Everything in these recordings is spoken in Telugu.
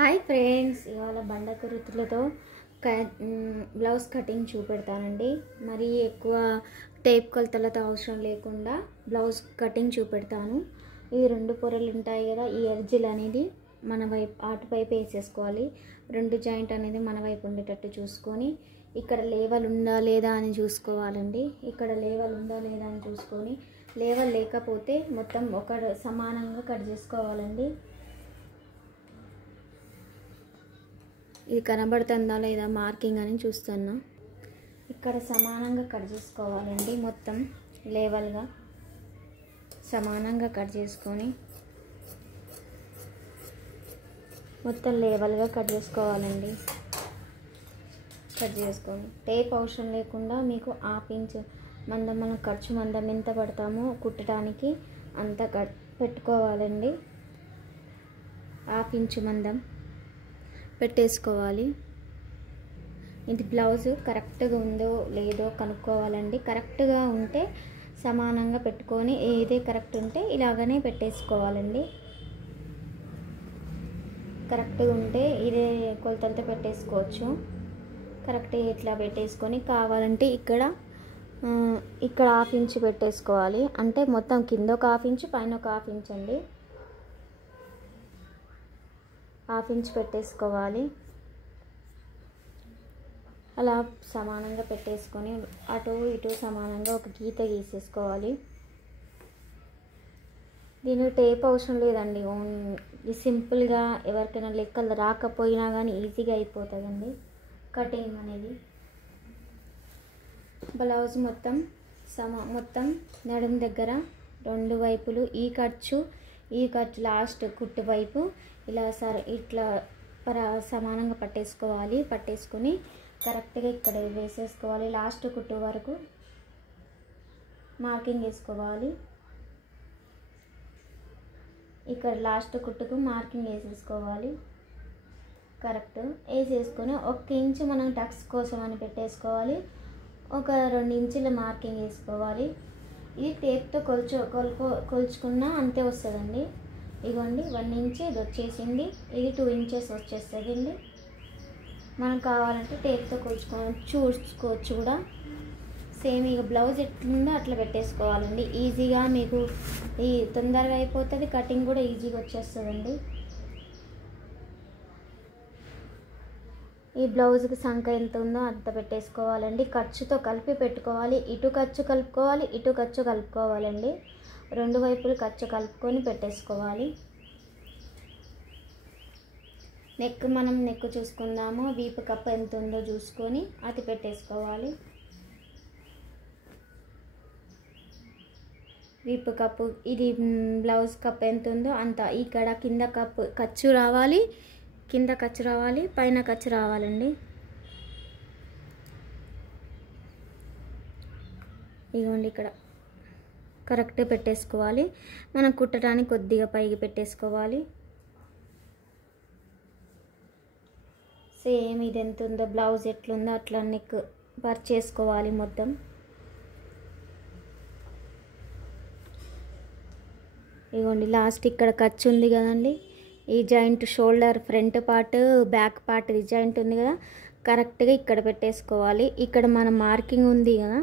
హాయ్ ఫ్రెండ్స్, ఇవాళ బండ కుర్తులతో బ్లౌజ్ కటింగ్ చూపెడతానండి. మరి ఎక్కువ టేప్ కొలతలతో అవసరం లేకుండా బ్లౌజ్ కటింగ్ చూపెడతాను. ఈ రెండు పొరలు ఉంటాయి కదా, ఈ ఎడ్జిల్ అనేది మన వైపు అటువైపు వేసేసుకోవాలి. రెండు జాయింట్ అనేది మన వైపు ఉండేటట్టు చూసుకొని ఇక్కడ లేవల్ ఉందా లేదా అని చూసుకోవాలండి. ఇక్కడ లేవల్ ఉందా లేదా అని చూసుకొని లేవల్ లేకపోతే మొత్తం ఒక సమానంగా కట్ చేసుకోవాలండి. ఇది కనబడుతుందా లేదా మార్కింగ్ అని చూస్తున్నా. ఇక్కడ సమానంగా కట్ చేసుకోవాలండి. మొత్తం లేవల్గా సమానంగా కట్ చేసుకొని మొత్తం లేవల్గా కట్ చేసుకోవాలండి. కట్ చేసుకొని టేప్ అవసరం లేకుండా మీకు హాఫ్ ఇంచ్ మందం, మనం ఖర్చు మందం ఎంత పడతామో కుట్టడానికి అంత కట్ పెట్టుకోవాలండి. హాఫ్ ఇంచ్ మందం పెట్టేసుకోవాలి. ఇది బ్లౌజ్ కరెక్ట్గా ఉందో లేదో కనుక్కోవాలండి. కరెక్ట్గా ఉంటే సమానంగా పెట్టుకొని, ఏదే కరెక్ట్ ఉంటే ఇలాగనే పెట్టేసుకోవాలండి. కరెక్ట్గా ఉంటే ఇదే కొలతలతో పెట్టేసుకోవచ్చు. కరెక్ట్ ఇట్లా పెట్టేసుకొని కావాలంటే ఇక్కడ హాఫ్ ఇంచ్ పెట్టేసుకోవాలి. అంటే మొత్తం కింద ఒక హాఫ్ ఇంచ్, పైన ఒక హాఫ్ ఇంచ్ అండి. హాఫ్ ఇంచ్ పెట్టేసుకోవాలి. అలా సమానంగా పెట్టేసుకొని అటు ఇటు సమానంగా ఒక గీత గీసేసుకోవాలి. దీనికి టేప్ అవసరం లేదండి. సింపుల్గా ఎవరికైనా లెక్కలు రాకపోయినా కానీ ఈజీగా అయిపోతుందండి కటింగ్ అనేది. బ్లౌజ్ మొత్తం మొత్తం నడుము దగ్గర రెండు వైపులు ఈ ఖర్చు లాస్ట్ కుట్టు వైపు ఇలా ఇట్లా సమానంగా పట్టేసుకోవాలి. పట్టేసుకొని కరెక్ట్గా ఇక్కడ వేసేసుకోవాలి. లాస్ట్ కుట్టు వరకు మార్కింగ్ వేసుకోవాలి. ఇక్కడ లాస్ట్ కుట్టుకు మార్కింగ్ వేసేసుకోవాలి. కరెక్ట్ వేసేసుకొని 1 ఇంచు మనం టక్స్ కోసం అని పెట్టేసుకోవాలి. ఒక 2 ఇంచుల మార్కింగ్ వేసుకోవాలి. ఇది టేప్తో కొలుచుకున్నా అంతే వస్తుందండి. ఇగోండి 1 ఇంచ్ ఇది వచ్చేసింది. ఇది 2 ఇంచెస్ వచ్చేస్తుందండి. మనం కావాలంటే టేప్తో చూసుకోవచ్చు కూడా. సేమ్ ఇక బ్లౌజ్ ఎట్లుందో అట్లా పెట్టేసుకోవాలండి. ఈజీగా మీకు ఈ తొందరగా అయిపోతుంది. కటింగ్ కూడా ఈజీగా వచ్చేస్తుందండి. ఈ బ్లౌజ్కి సంఖ ఎంత ఉందో అంత పెట్టేసుకోవాలండి. ఖర్చుతో కలిపి పెట్టుకోవాలి. ఇటు ఖర్చు కలుపుకోవాలి, ఇటు ఖర్చు కలుపుకోవాలండి. రెండు వైపులు ఖర్చు కలుపుకొని పెట్టేసుకోవాలి. మనం నెక్ చూసుకుందాము. వీపు కప్పు ఎంత ఉందో చూసుకొని అది పెట్టేసుకోవాలి. వీపు కప్పు ఇది బ్లౌజ్ కప్పు ఎంత ఉందో అంత. ఇక్కడ కింద కప్పు ఖర్చు రావాలి, కింద ఖర్చు రావాలి, పైన ఖర్చు రావాలండి. ఇదిగోండి ఇక్కడ కరెక్ట్ పెట్టేసుకోవాలి. మనం కుట్టడానికి కొద్దిగా పైకి పెట్టేసుకోవాలి. సేమ్ ఇది ఎంత ఉందో బ్లౌజ్ ఎట్లుందో అట్లా నెక్ వర్క్ చేసుకోవాలి మొత్తం. ఇదిగోండి లాస్ట్ ఇక్కడ ఖర్చు ఉంది కదండి. ఈ joint shoulder front part back part ఈ జాయింట్ ఉంది కదా, కరెక్ట్గా ఇక్కడ పెట్టేసుకోవాలి. ఇక్కడ మన మార్కింగ్ ఉంది కదా,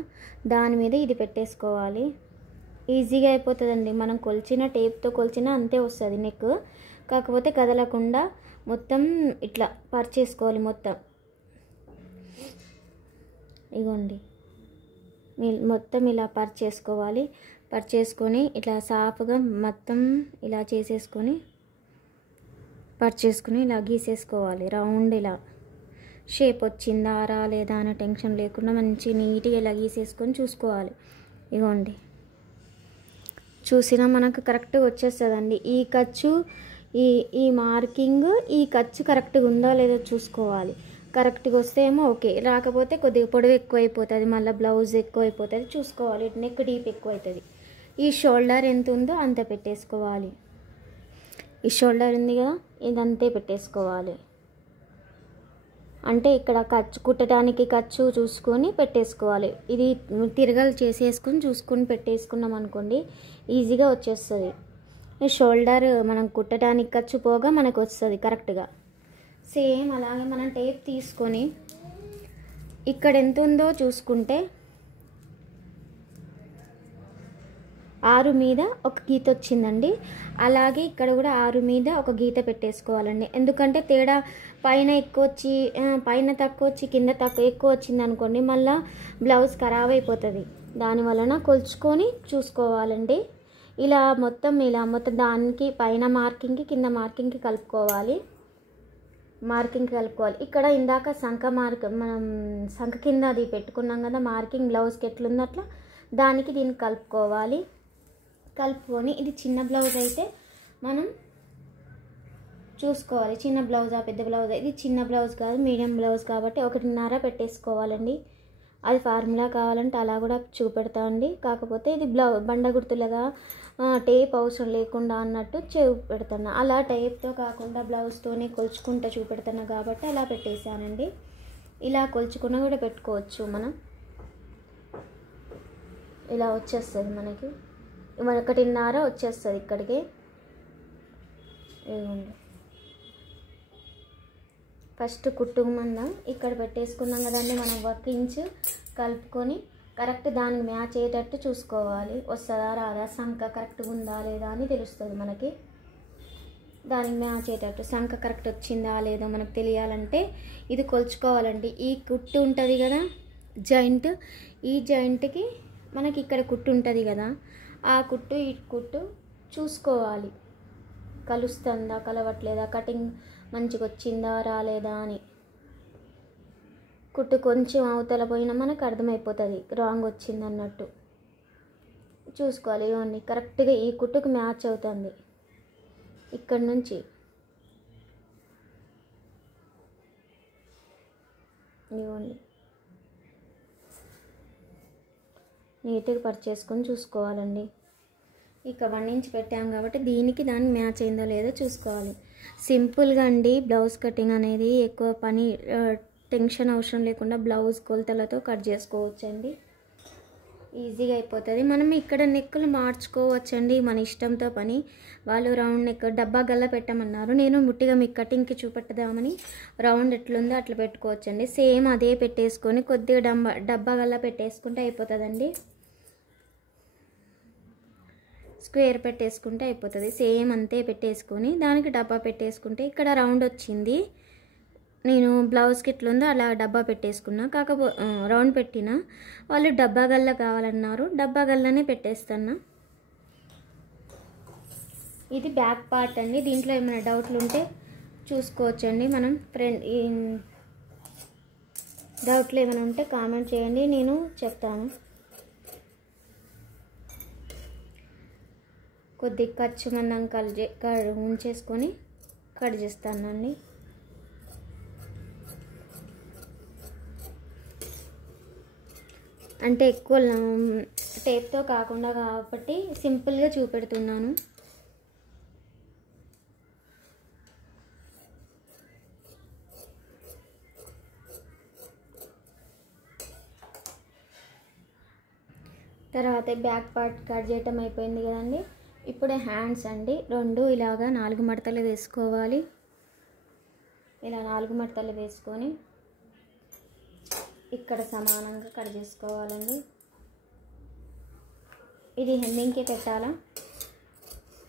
దాని మీద ఇది పెట్టేసుకోవాలి. ఈజీగా అయిపోతుందండి. మనం కొలిచిన టేప్తో కొలిచిన అంతే వస్తుంది నెక్. కాకపోతే కదలకుండా మొత్తం ఇట్లా పర్చేసుకోవాలి మొత్తం. ఇగోండి మొత్తం ఇలా పర్చేసుకోవాలి. పర్చేసుకొని ఇట్లా సాఫ్గా మొత్తం ఇలా చేసేసుకొని పర్చేసుకుని ఇలా గీసేసుకోవాలి. రౌండ్ ఇలా షేప్ వచ్చిందా రాలేదా అనే టెన్షన్ లేకుండా మంచి నీట్గా ఇలా గీసేసుకొని చూసుకోవాలి. ఇగోండి చూసినా మనకు కరెక్ట్గా వచ్చేస్తుందండి. ఈ ఖర్చు ఈ మార్కింగ్ ఈ ఖర్చు కరెక్ట్గా ఉందా లేదో చూసుకోవాలి. కరెక్ట్గా వస్తే ఏమో ఓకే, రాకపోతే కొద్దిగా పొడవు ఎక్కువ అయిపోతుంది, మళ్ళీ బ్లౌజ్ ఎక్కువ అయిపోతుంది చూసుకోవాలి. నెక్ డీప్ ఎక్కువ అవుతుంది. ఈ షోల్డర్ ఎంత ఉందో అంత పెట్టేసుకోవాలి. ఈ షోల్డర్ ఉంది కదా, ఇదంతే పెట్టేసుకోవాలి. అంటే ఇక్కడ ఖర్చు కుట్టడానికి ఖర్చు చూసుకొని పెట్టేసుకోవాలి. ఇది తిరగలు చేసేసుకొని చూసుకొని పెట్టేసుకున్నాం అనుకోండి, ఈజీగా వచ్చేస్తుంది. ఈ షోల్డర్ మనం కుట్టడానికి ఖర్చు పోగా మనకు వస్తుంది కరెక్ట్గా. సేమ్ అలాగే మనం టేప్ తీసుకొని ఇక్కడ ఎంత ఉందో చూసుకుంటే 6 మీద ఒక గీత వచ్చిందండి. అలాగే ఇక్కడ కూడా 6 మీద ఒక గీత పెట్టేసుకోవాలండి. ఎందుకంటే తేడా పైన ఎక్కువ వచ్చి పైన తక్కువ వచ్చి కింద ఎక్కువ వచ్చింది అనుకోండి, మళ్ళీ బ్లౌజ్ ఖరాబ్ అయిపోతుంది. దానివలన కొలుచుకొని చూసుకోవాలండి. ఇలా మొత్తం దానికి పైన మార్కింగ్కి కింద మార్కింగ్కి కలుపుకోవాలి. ఇక్కడ ఇందాక మనం సంఖ కింద అది పెట్టుకున్నాం కదా మార్కింగ్, బ్లౌజ్కి ఎట్లుందో అట్లా దానికి దీనికి కలుపుకొని ఇది చిన్న బ్లౌజ్ అయితే మనం చూసుకోవాలి. చిన్న బ్లౌజా పెద్ద బ్లౌజా? ఇది చిన్న బ్లౌజ్ కాదు, మీడియం బ్లౌజ్ కాబట్టి 1.5 పెట్టేసుకోవాలండి. అది ఫార్ములా కావాలంటే అలా కూడా చూపెడతా అండి. కాకపోతే ఇది బండ గుర్తులుగా టేప్ అవసరం లేకుండా అన్నట్టు చూపెడుతున్నా. అలా టేప్తో కాకుండా బ్లౌజ్తోనే కొలుచుకుంటూ చూపెడుతున్నా కాబట్టి అలా పెట్టేశానండి. ఇలా కొలుచుకున్న కూడా పెట్టుకోవచ్చు మనం. ఇలా వచ్చేస్తుంది మనకి 1.5 వచ్చేస్తుంది ఇక్కడికి. ఫస్ట్ కుట్టు మందం ఇక్కడ పెట్టేసుకున్నాం కదండి. మనం 1 ఇంచ్ కలుపుకొని కరెక్ట్ దానికి మ్యాచ్ అయ్యేటట్టు చూసుకోవాలి. వస్తుందా రాదా, సంఖ కరెక్ట్గా ఉందా లేదా అని తెలుస్తుంది మనకి. దానికి మ్యాచ్ అయ్యేటట్టు సంఖ కరెక్ట్ వచ్చిందా లేదో మనకు తెలియాలంటే ఇది కొలుచుకోవాలండి. ఈ కుట్టు ఉంటుంది కదా జాయింట్, ఈ జాయింట్కి మనకి ఇక్కడ కుట్టు ఉంటుంది కదా, ఆ కుట్టు ఈ కుట్టు చూసుకోవాలి. కలుస్తుందా కలవట్లేదా, కటింగ్ మంచిగా వచ్చిందా రాలేదా అని. కుట్టు కొంచెం అవతల పోయినా మనకు అర్థమైపోతుంది రాంగ్ వచ్చింది అన్నట్టు చూసుకోవాలి. ఇవ్వండి కరెక్ట్గా ఈ కుట్టుకు మ్యాచ్ అవుతుంది. ఇక్కడ నుంచి ఇవ్వండి నీట్గా కట్ చేసుకొని చూసుకోవాలండి. ఇక 1 ఇంచ్ పెట్టాం కాబట్టి దీనికి దానికి మ్యాచ్ అయిందో లేదో చూసుకోవాలి. సింపుల్గా అండి బ్లౌజ్ కటింగ్ అనేది ఎక్కువ పని టెన్షన్ అవసరం లేకుండా బ్లౌజ్ కొలతలతో కట్ చేసుకోవచ్చండి. ఈజీగా అయిపోతుంది. మనం ఇక్కడ నెక్కులు మార్చుకోవచ్చండి మన ఇష్టంతో పని. వాళ్ళు రౌండ్ నెక్ డబ్బా గల్లా పెట్టమన్నారు, నేను ముట్టిగా మీకు కటింగ్కి చూపెట్టదామని రౌండ్ ఎట్లుందో అట్లా పెట్టుకోవచ్చండి. సేమ్ అదే పెట్టేసుకొని కొద్దిగా డబ్బా గల్లా పెట్టేసుకుంటే అయిపోతుందండి. స్క్వేర్ పెట్టేసుకుంటే అయిపోతుంది. సేమ్ అంతే పెట్టేసుకొని దానికి డబ్బా పెట్టేసుకుంటే ఇక్కడ రౌండ్ వచ్చింది. నేను బ్లౌజ్కి ఎట్లుందో అలా డబ్బా పెట్టేసుకున్నా. రౌండ్ పెట్టిన వాళ్ళు డబ్బా గల్ల కావాలన్నారు, డబ్బా గల్లనే పెట్టేస్తున్నా. ఇది బ్యాక్ పార్ట్ అండి. దీంట్లో ఏమైనా డౌట్లు ఉంటే చూసుకోవచ్చండి. మనం డౌట్లు ఏమైనా ఉంటే కామెంట్ చేయండి, నేను చెప్తాను. కొద్దిగా ఖర్చు మందం ఉంచేసుకొని కట్ చేస్తానండి. అంటే ఎక్కువ టేప్తో కాకుండా కాబట్టి సింపుల్గా చూపెడుతున్నాను. తర్వాత బ్యాక్ పార్ట్ కట్ చేయటం అయిపోయింది కదండి. ఇప్పుడు హ్యాండ్స్ అండి. 2 ఇలాగా 4 మడతలు వేసుకోవాలి. ఇలా 4 మడతలు వేసుకొని ఇక్కడ సమానంగా కట్ చేసుకోవాలండి. ఇది హెమ్మింగ్కి పెట్టాలా,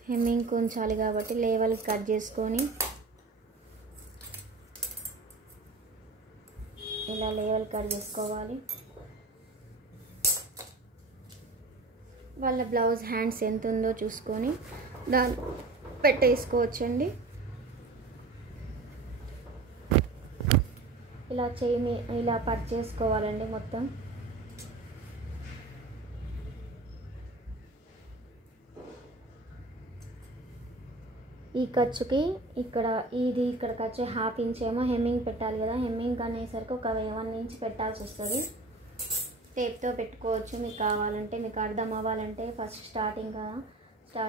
హెమ్మింగ్ ఉంచాలి కాబట్టి లేవల్కి కట్ చేసుకొని ఇలా లేవల్ కట్ చేసుకోవాలి. వాళ్ళ బ్లౌజ్ హ్యాండ్స్ ఎంత ఉందో చూసుకొని దాన్ని పెట్టేసుకోవచ్చండి. ఇలా ఇలా కట్ చేసుకోవాలండి మొత్తం. ఈ ఖర్చుకి ఇక్కడ ఖర్చు 1/2 ఇంచ్ ఏమో హెమ్మింగ్ పెట్టాలి కదా. హెమ్మింగ్ అనేసరికి ఒక 1 ఇంచ్ పెట్టాల్సి వస్తుంది. టేప్తో పెట్టుకోవచ్చు మీకు కావాలంటే. మీకు అర్థం అవ్వాలంటే ఫస్ట్ స్టార్టింగ్ అయితే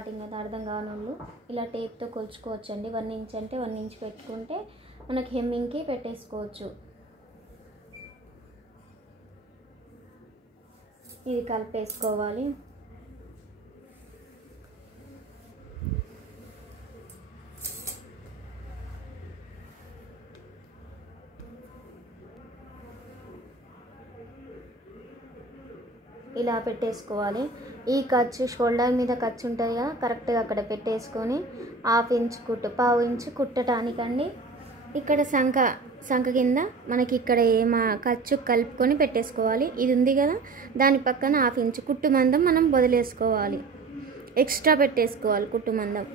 అర్థం కాని వాళ్ళు ఇలా టేప్తో కొలుచుకోవచ్చు అండి. 1 ఇంచ్ అంటే 1 ఇంచ్ పెట్టుకుంటే మనకి హెమ్మింగ్కి పెట్టేసుకోవచ్చు. ఇది కలిపేసుకోవాలి. ఇలా పెట్టేసుకోవాలి. ఈ ఖర్చు షోల్డర్ మీద ఖర్చు ఉంటుంది కదా, కరెక్ట్గా అక్కడ పెట్టేసుకొని 1/2 ఇంచ్ పావు ఇంచు కుట్టడానికండి. ఇక్కడ సంక కింద మనకి ఇక్కడ ఖర్చు కలుపుకొని పెట్టేసుకోవాలి. ఇది ఉంది కదా, దాని పక్కన 1/2 ఇంచు కుట్టు మందం మనం వదిలేసుకోవాలి, ఎక్స్ట్రా పెట్టేసుకోవాలి కుట్టు మందం.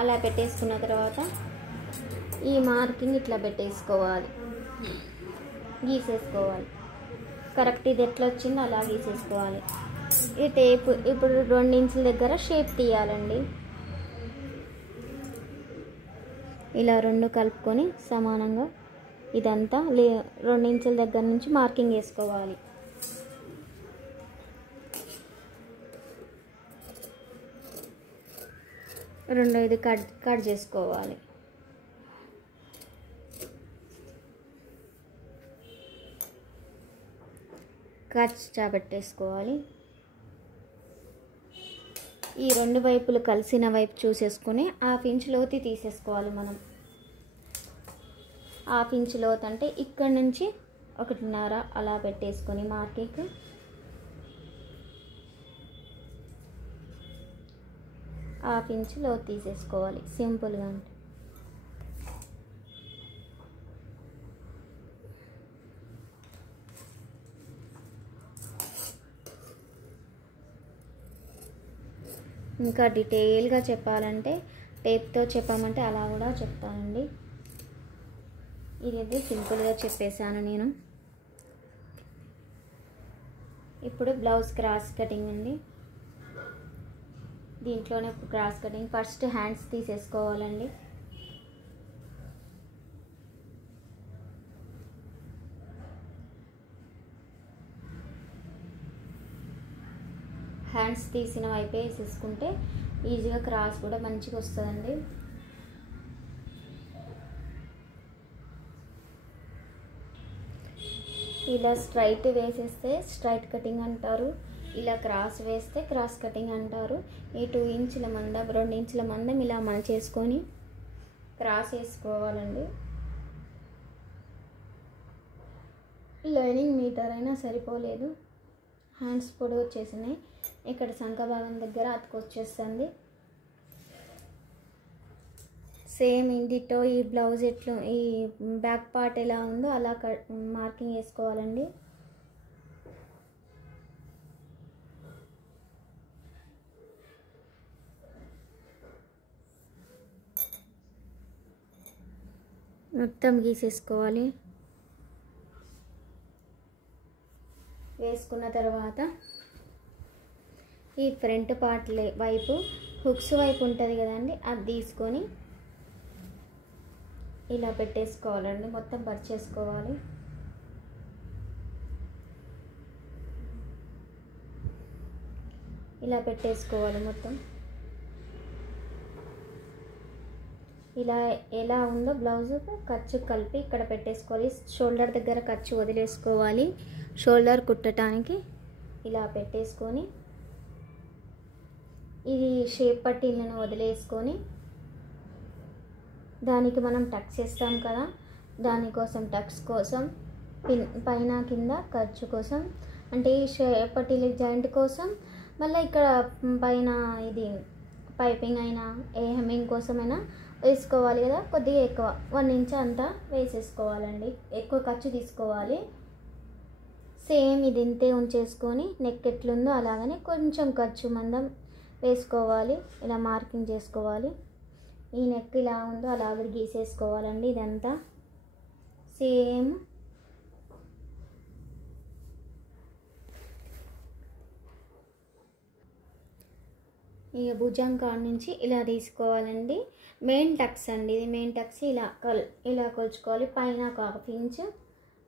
అలా పెట్టేసుకున్న తర్వాత ఈ మార్కింగ్ ఇట్లా పెట్టేసుకోవాలి, గీసేసుకోవాలి. కరెక్ట్ ఇది ఎట్లా వచ్చిందో అలా గీసేసుకోవాలి. ఈ టేప్ ఇప్పుడు 2 ఇంచుల దగ్గర షేప్ తీయాలండి. ఇలా 2 కలుపుకొని సమానంగా ఇదంతా 2 ఇంచుల దగ్గర నుంచి మార్కింగ్ వేసుకోవాలి. రెండోది కట్ చేసుకోవాలి. కచ్చా పెట్టేసుకోవాలి. ఈ 2 వైపులు కలిసిన వైపు చూసేసుకొని 1/2 ఇంచ్ లోతు తీసేసుకోవాలి. మనం 1/2 ఇంచ్ లోతు అంటే ఇక్కడ నుంచి 1.5 అలా పెట్టేసుకొని మార్కింగ్ 1/2 ఇంచ్ లోతు తీసేసుకోవాలి. సింపుల్గా అంటే ఇంకా డీటెయిల్గా చెప్పాలంటే టేప్తో చెప్పామంటే అలా కూడా చెప్తానండి. ఇదైతే సింపుల్గా చెప్పేశాను నేను. ఇప్పుడు బ్లౌజ్ క్రాస్ కటింగ్ అండి. దీంట్లోనే క్రాస్ కటింగ్ ఫస్ట్ హ్యాండ్స్ తీసేసుకోవాలండి. హ్యాండ్స్ తీసిన వైపే వేసేసుకుంటే ఈజీగా క్రాస్ కూడా మంచిగా వస్తుందండి. ఇలా స్ట్రైట్ వేసేస్తే స్ట్రైట్ కటింగ్ అంటారు, ఇలా క్రాస్ వేస్తే క్రాస్ కటింగ్ అంటారు. ఈ 2 ఇంచుల మందం 2 ఇంచుల మందం ఇలా మలిచేసుకొని క్రాస్ వేసుకోవాలండి. లైనింగ్ మీటర్ అయినా సరిపోలేదు, హ్యాండ్స్ పొడవు వచ్చేసినాయి. ఇక్కడ సంఖ భాగం దగ్గర అతుకొచ్చేస్తుంది. సేమ్ ఇంటితో ఈ బ్లౌజ్ ఎట్లా ఈ బ్యాక్ పార్ట్ ఎలా ఉందో అలా మార్కింగ్ వేసుకోవాలండి. మొత్తం గీసేసుకోవాలి. వేసుకున్న తర్వాత ఈ ఫ్రంట్ పార్ట్ వైపు హుక్స్ వైపు ఉంటుంది కదండి, అది తీసుకొని ఇలా పెట్టేసుకోవాలండి. మొత్తం పరిచేసుకోవాలి. ఇలా పెట్టేసుకోవాలి మొత్తం. ఇలా ఎలా ఉందో బ్లౌజ్ ఖర్చు కలిపి ఇక్కడ పెట్టేసుకోవాలి. షోల్డర్ దగ్గర ఖర్చు వదిలేసుకోవాలి. షోల్డర్ కుట్టడానికి ఇలా పెట్టేసుకొని ఇది షేప్ పట్టీలను వదిలేసుకొని దానికి మనం టక్స్ వేస్తాం కదా, దానికోసం టక్స్ కోసం పైన కింద ఖర్చు కోసం అంటే ఈ షేప్ పట్టీల జాయింట్ కోసం, మళ్ళీ ఇక్కడ పైన ఇది పైపింగ్ అయినా ఏ హెమ్మింగ్ కోసమైనా వేసుకోవాలి కదా. కొద్దిగా ఎక్కువ 1 ఇంచ్ అంతా వేసేసుకోవాలండి. ఎక్కువ ఖర్చు తీసుకోవాలి. సేమ్ ఇది ఇంతే ఉంచేసుకొని నెక్ ఎట్లుందో అలాగనే కొంచెం ఖర్చు మందం వేసుకోవాలి. ఇలా మార్కింగ్ చేసుకోవాలి. ఈ నెక్ ఇలా ఉందో అలాగే గీసేసుకోవాలండి. ఇదంతా సేమ్ ఇక భుజం కాడ నుంచి ఇలా తీసుకోవాలండి. మెయిన్ టక్స్ అండి ఇది. మెయిన్ టక్స్ ఇలా కొలుచుకోవాలి. పైన ఒక 1/2 ఇంచ్,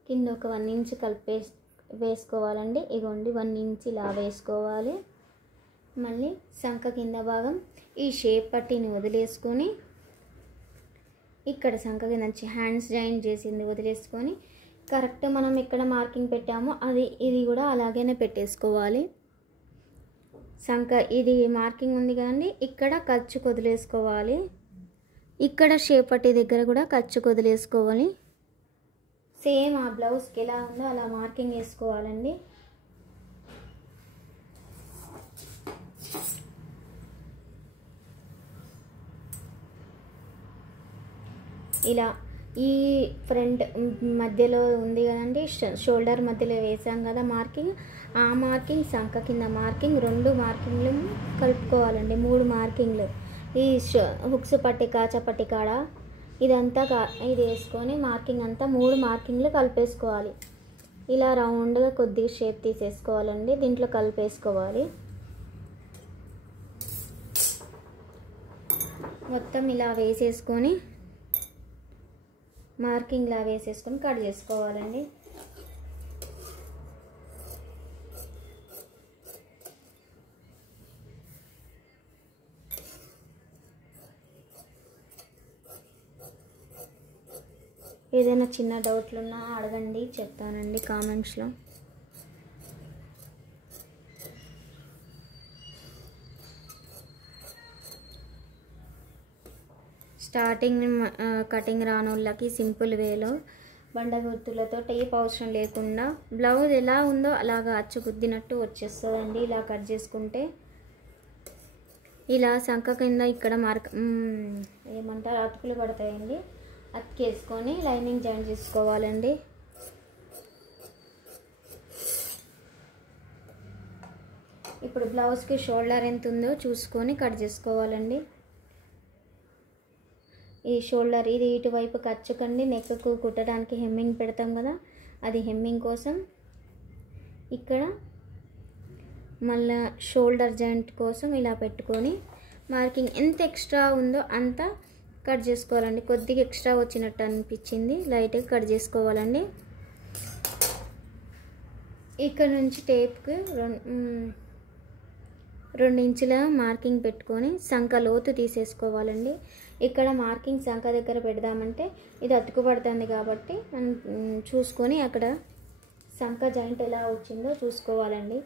కింద ఒక 1 ఇంచ్ కలిపి వేసుకోవాలండి. ఇగోండి 1 ఇంచ్ ఇలా వేసుకోవాలి. మళ్ళీ సంఖ కింద భాగం ఈ షేప్ పట్టీని వదిలేసుకొని ఇక్కడ సంఖ కింద నుంచి హ్యాండ్స్ జాయింట్ చేసింది వదిలేసుకొని కరెక్ట్ మనం ఎక్కడ మార్కింగ్ పెట్టామో ఇది కూడా అలాగనే పెట్టేసుకోవాలి. సంఖ ఇది మార్కింగ్ ఉంది కదండి, ఇక్కడ ఖర్చు వదిలేసుకోవాలి. ఇక్కడ షేప్ పట్టీ దగ్గర కూడా ఖర్చు వదిలేసుకోవాలి. సేమ్ ఆ బ్లౌజ్కి ఎలా ఉందో అలా మార్కింగ్ వేసుకోవాలండి. ఇలా ఈ ఫ్రంట్ మధ్యలో ఉంది కదండి, షోల్డర్ మధ్యలో వేసాం కదా మార్కింగ్, ఆ మార్కింగ్ సంక కింద మార్కింగ్ 2 మార్కింగ్లు కలుపుకోవాలండి. 3 మార్కింగ్లు ఈ హుక్స్ పట్టి కాచా పట్టి కాడ ఇదంతా ఇది వేసుకొని మార్కింగ్ అంతా 3 మార్కింగ్లు కలిపేసుకోవాలి. ఇలా రౌండ్గా కొద్దిగా షేప్ తీసేసుకోవాలండి, దీంట్లో కలిపేసుకోవాలి. మొత్తం ఇలా వేసేసుకొని మార్కింగ్లా వేసేసుకొని కట్ చేసుకోవాలండి. ఏదైనా చిన్న డౌట్లు ఉన్నా అడగండి, చెప్తానండి కామెంట్స్లో. స్టార్టింగ్ కటింగ్ రానోళ్ళకి సింపుల్ వేలో బండ గుర్తులతో టేప్ అవసరం లేకుండా బ్లౌజ్ ఎలా ఉందో అలాగా అచ్చు కుద్దినట్టు వచ్చేస్తుందండి. ఇలా కట్ చేసుకుంటే ఇలా సంక కింద ఇక్కడ ఏమంటారు అతుకులు పడతాయండి, అతికేసుకొని లైనింగ్ జాయిన్ చేసుకోవాలండి. ఇప్పుడు బ్లౌజ్కి షోల్డర్ ఎంత ఉందో చూసుకొని కట్ చేసుకోవాలండి. ఈ షోల్డర్ ఇది ఇటువైపు ఖర్చుకండి, నెక్కు కుట్టడానికి హెమ్మింగ్ పెడతాం కదా, అది హెమ్మింగ్ కోసం. ఇక్కడ మళ్ళీ షోల్డర్ జాయింట్ కోసం ఇలా పెట్టుకొని మార్కింగ్ ఎంత ఎక్స్ట్రా ఉందో అంత కట్ చేసుకోవాలండి. కొద్దిగా ఎక్స్ట్రా వచ్చినట్టు అనిపించింది, లైట్గా కట్ చేసుకోవాలండి. ఇక్కడ నుంచి టేప్కి 2 ఇంచుల మార్కింగ్ పెట్టుకొని సంక లోతు తీసేసుకోవాలండి. ఇక్కడ మార్కింగ్ సంక దగ్గర పెడదామంటే ఇది అతుకు పడుతుంది కాబట్టి చూసుకొని అక్కడ సంక జాయింట్ ఎలా వచ్చిందో చూసుకోవాలండి.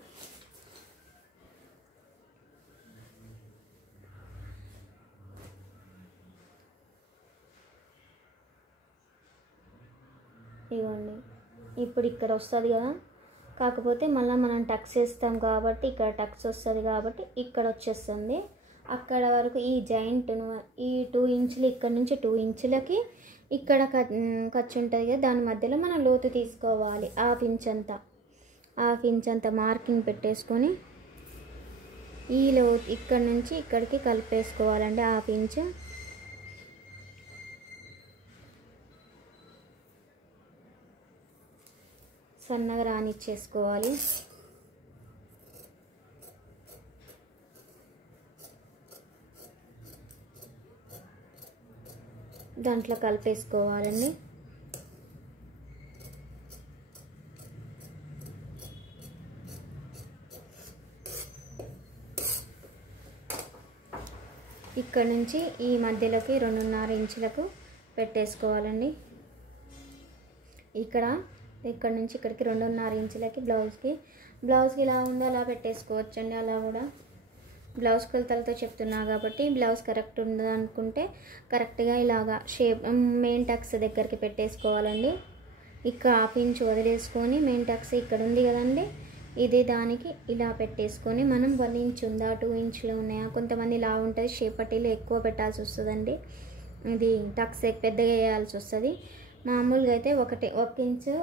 ఇవ్వండి, ఇప్పుడు ఇక్కడ వస్తుంది కదా, కాకపోతే మళ్ళీ మనం టక్స్ వేస్తాం కాబట్టి ఇక్కడ టక్స్ వస్తుంది కాబట్టి ఇక్కడ వచ్చేస్తుంది. అక్కడ వరకు ఈ జాయింట్ను ఈ 2 ఇంచులు ఇక్కడ నుంచి 2 ఇంచులకి ఇక్కడ ఖర్చు ఉంటుంది కదా, దాని మధ్యలో మనం లోతు తీసుకోవాలి. హాఫ్ ఇంచ్ అంత మార్కింగ్ పెట్టేసుకొని ఈ లోతు ఇక్కడ నుంచి ఇక్కడికి కలిపేసుకోవాలండి. హాఫ్ ఇంచ్ సన్నగా రానిచ్చేసుకోవాలి. దాంట్లో కలిపేసుకోవాలండి. ఇక్కడ నుంచి ఈ మధ్యలోకి 2.5 ఇంచులకు పెట్టేసుకోవాలండి. ఇక్కడ నుంచి ఇక్కడికి 2.5 ఇంచులకి బ్లౌజ్కి ఇలా ఉందో అలా పెట్టేసుకోవచ్చండి. అలా కూడా బ్లౌజ్ కొలతలతో చెప్తున్నా కాబట్టి బ్లౌజ్ కరెక్ట్ ఉందో అనుకుంటే కరెక్ట్గా ఇలాగా షేప్ మెయిన్ టక్స్ దగ్గరికి పెట్టేసుకోవాలండి. ఇక్కడ హాఫ్ ఇంచ్ వదిలేసుకొని మెయిన్ టక్స్ ఇక్కడ ఉంది కదండి, ఇది దానికి ఇలా పెట్టేసుకొని మనం 1 ఇంచ్ ఉందా 2 ఇంచులు ఉన్నాయా, కొంతమంది ఇలా ఉంటుంది షేప్ పట్టీలు ఎక్కువ పెట్టాల్సి వస్తుందండి, ఇది టక్స్ పెద్దగా వేయాల్సి వస్తుంది. మామూలుగా అయితే 1 ఇంచు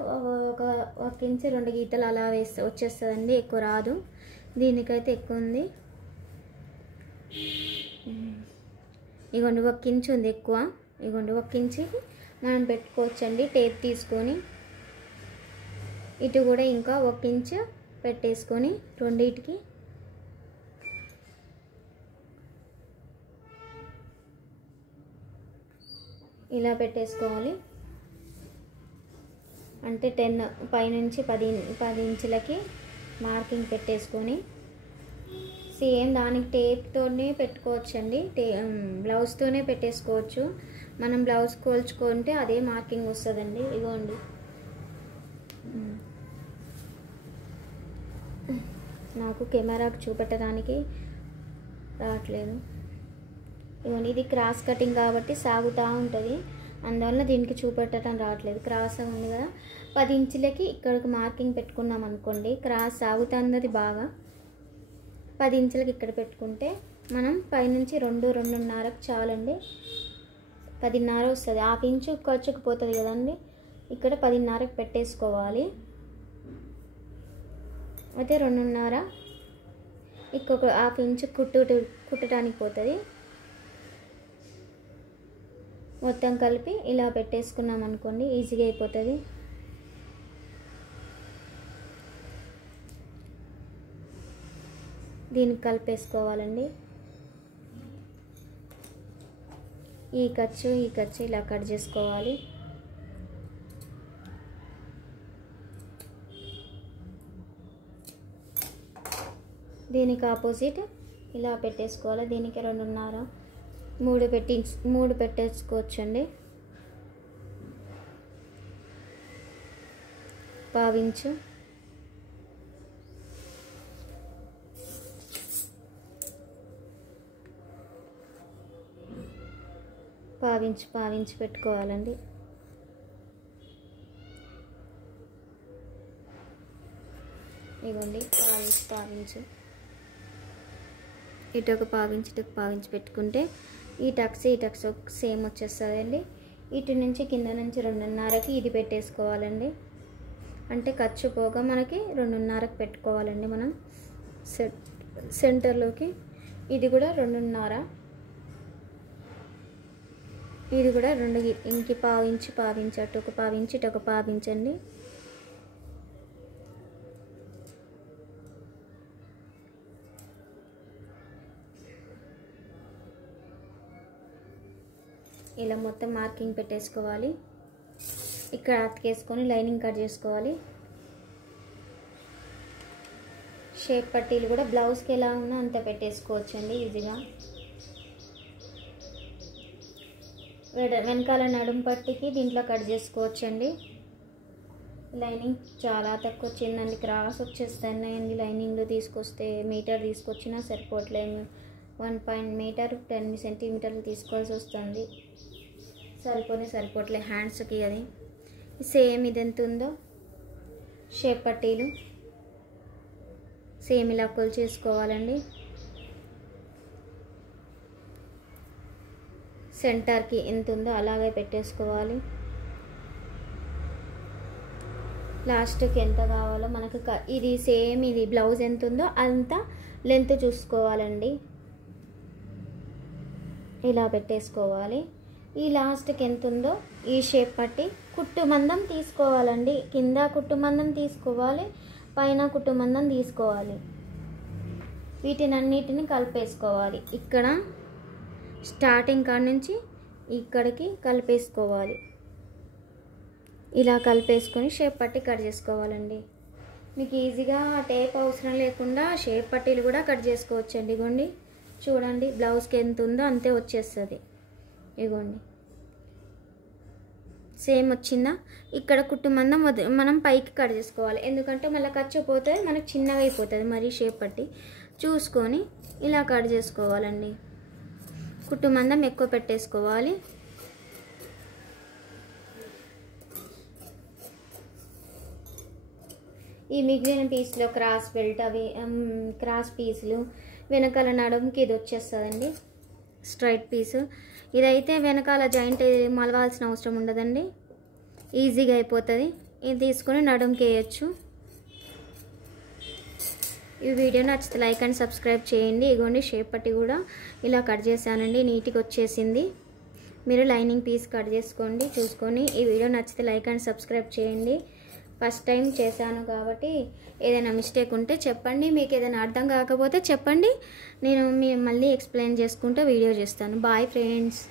2 గీతలు అలా వచ్చేస్తుందండి, ఎక్కువ రాదు. దీనికైతే ఎక్కువ ఉంది. ఇగోండి 1 ఇంచు ఉంది ఎక్కువ, ఇగోండి 1 ఇంచుకి మనం పెట్టుకోవచ్చండి. టేప్ తీసుకొని ఇటు కూడా ఇంకా 1 ఇంచు పెట్టేసుకొని రెండింటికి ఇలా పెట్టేసుకోవాలి. అంటే 10 పైనుంచి 10 ఇంచులకి మార్కింగ్ పెట్టేసుకొని సేమ్ దానికి టేప్తోనే పెట్టుకోవచ్చండి, బ్లౌజ్తోనే పెట్టేసుకోవచ్చు. మనం బ్లౌజ్ కోల్చుకుంటే అదే మార్కింగ్ వస్తుందండి. ఇగోండి నాకు కెమెరాకు చూపెట్టడానికి రావట్లేదు. ఇవన్నీ ఇది క్రాస్ కటింగ్ కాబట్టి సాగుతూ ఉంటుంది, అందువల్ల దీనికి చూపెట్టడం రావట్లేదు. క్రాస్ ఉంది కదా, 10 ఇంచులకి ఇక్కడికి మార్కింగ్ పెట్టుకున్నాం అనుకోండి, క్రాస్ సాగుతుంది బాగా. 10 ఇంచులకి ఇక్కడ పెట్టుకుంటే మనం పైనుంచి 2.5కు చాలండి. 10.5 వస్తుంది. హాఫ్ ఇంచు ఖర్చుకు పోతుంది కదండి, ఇక్కడ 10.5కి పెట్టేసుకోవాలి. అయితే 2.5 ఇంకొక హాఫ్ ఇంచు కుట్టడానికి పోతుంది. మొత్తం కలిపి ఇలా పెట్టేసుకున్నాం అనుకోండి, ఈజీగా అయిపోతుంది. దీనికి కలిపేసుకోవాలండి. ఈ ఖర్చు ఇలా కట్ చేసుకోవాలి. దీనికి ఆపోజిట్ ఇలా పెట్టేసుకోవాలి. దీనికి 2.5 3 పెట్టేసుకోవచ్చండి. పావించు, పావించి పెట్టుకోవాలండి. ఇదిగోండి, పావించు ఇటు ఒక పావించి పెట్టుకుంటే ఈ టక్స్ సేమ్ వచ్చేస్తుందండి. ఇటు నుంచి కింద నుంచి 2.5కి ఇది పెట్టేసుకోవాలండి. అంటే ఖర్చు పోగా మనకి 2.5కి పెట్టుకోవాలండి మనం సెంటర్లోకి. ఇది కూడా 2.5, ఇది కూడా 2 ఇంకి పావించి అటు ఒక పావించి ఇటు ఒక పావించండి. ఇలా మొత్తం మార్కింగ్ పెట్టేసుకోవాలి. ఇక్కడ అతికేసుకొని లైనింగ్ కట్ చేసుకోవాలి. షేప్ పట్టీలు కూడా బ్లౌజ్కి ఎలా ఉన్నా అంత పెట్టేసుకోవచ్చండి ఈజీగా. వెనకాల నడుము పట్టికి దీంట్లో కట్ చేసుకోవచ్చండి. లైనింగ్ చాలా తక్కువ వచ్చిందండి, క్రాస్ వచ్చేస్తున్నాయండి. లైనింగ్లో తీసుకొస్తే మీటర్ తీసుకొచ్చినా సరిపోవట్లేదు. 1 మీటర్ 10 సెంటీమీటర్లు తీసుకోవాల్సి వస్తుంది. సరిపోవట్లేదు హ్యాండ్స్కి. అది సేమ్ ఇది ఎంత ఉందో షేప్ పట్టీలు సేమ్ ఇలా కొలిచేసుకోవాలండి. సెంటర్కి ఎంత ఉందో అలాగే పెట్టేసుకోవాలి. లాస్ట్కి ఎంత కావాలో మనకు ఇది సేమ్ ఇది బ్లౌజ్ ఎంత ఉందో అంత లెంత్ చూసుకోవాలండి. ఇలా పెట్టేసుకోవాలి. ఈ లాస్ట్కి ఎంత ఉందో ఈ షేప్ పట్టి కుట్టు మందం తీసుకోవాలండి. కింద కుట్టు మందం తీసుకోవాలి, పైన కుట్టు మందం తీసుకోవాలి. వీటినన్నిటిని కలిపేసుకోవాలి. ఇక్కడ స్టార్టింగ్ కాడ నుంచి ఇక్కడికి కలిపేసుకోవాలి. ఇలా కలిపేసుకొని షేప్ పట్టి కట్ చేసుకోవాలండి. మీకు ఈజీగా టేప్ అవసరం లేకుండా షేప్ పట్టీలు కూడా కట్ చేసుకోవచ్చండి. ఇగోండి చూడండి, బ్లౌజ్కి ఎంత ఉందో అంతే వచ్చేస్తుంది. ఇగోండి సేమ్ వచ్చిందా. ఇక్కడ కుట్టు మందం మనం పైకి కట్ చేసుకోవాలి, ఎందుకంటే మళ్ళీ ఖర్చు పోతే మనకు చిన్నగా అయిపోతుంది. మరి షేప్ పట్టి చూసుకొని ఇలా కట్ చేసుకోవాలండి. కుట్టు మందం ఎక్కువ పెట్టేసుకోవాలి. ఈ మిగిలిన పీస్లో క్రాస్ బెల్ట్ అవి క్రాస్ పీసులు వెనకాల నడుముకి ఇది వచ్చేస్తుందండి స్ట్రైట్ పీసు. ఇదైతే వెనకాల జాయింట్ మలవాల్సిన అవసరం ఉండదండి, ఈజీగా అయిపోతుంది. ఇది తీసుకొని నడుముకి వేయచ్చు. ఈ వీడియో నచ్చితే లైక్ అండ్ సబ్స్క్రైబ్ చేయండి. ఇగోండి షేప్ పట్టి కూడా ఇలా కట్ చేశానండి, నీట్గా వచ్చేసింది. మీరు లైనింగ్ పీస్ కట్ చేసుకోండి చూసుకొని. ఈ వీడియో నచ్చితే లైక్ అండ్ సబ్స్క్రైబ్ చేయండి. ఫస్ట్ టైం చేశాను కాబట్టి ఏదైనా మిస్టేక్ ఉంటే చెప్పండి. మీకు ఏదైనా అర్థం కాకపోతే చెప్పండి, నేను మళ్ళీ ఎక్స్ప్లెయిన్ చేసుకుంటూ వీడియో చేస్తాను. Bye friends.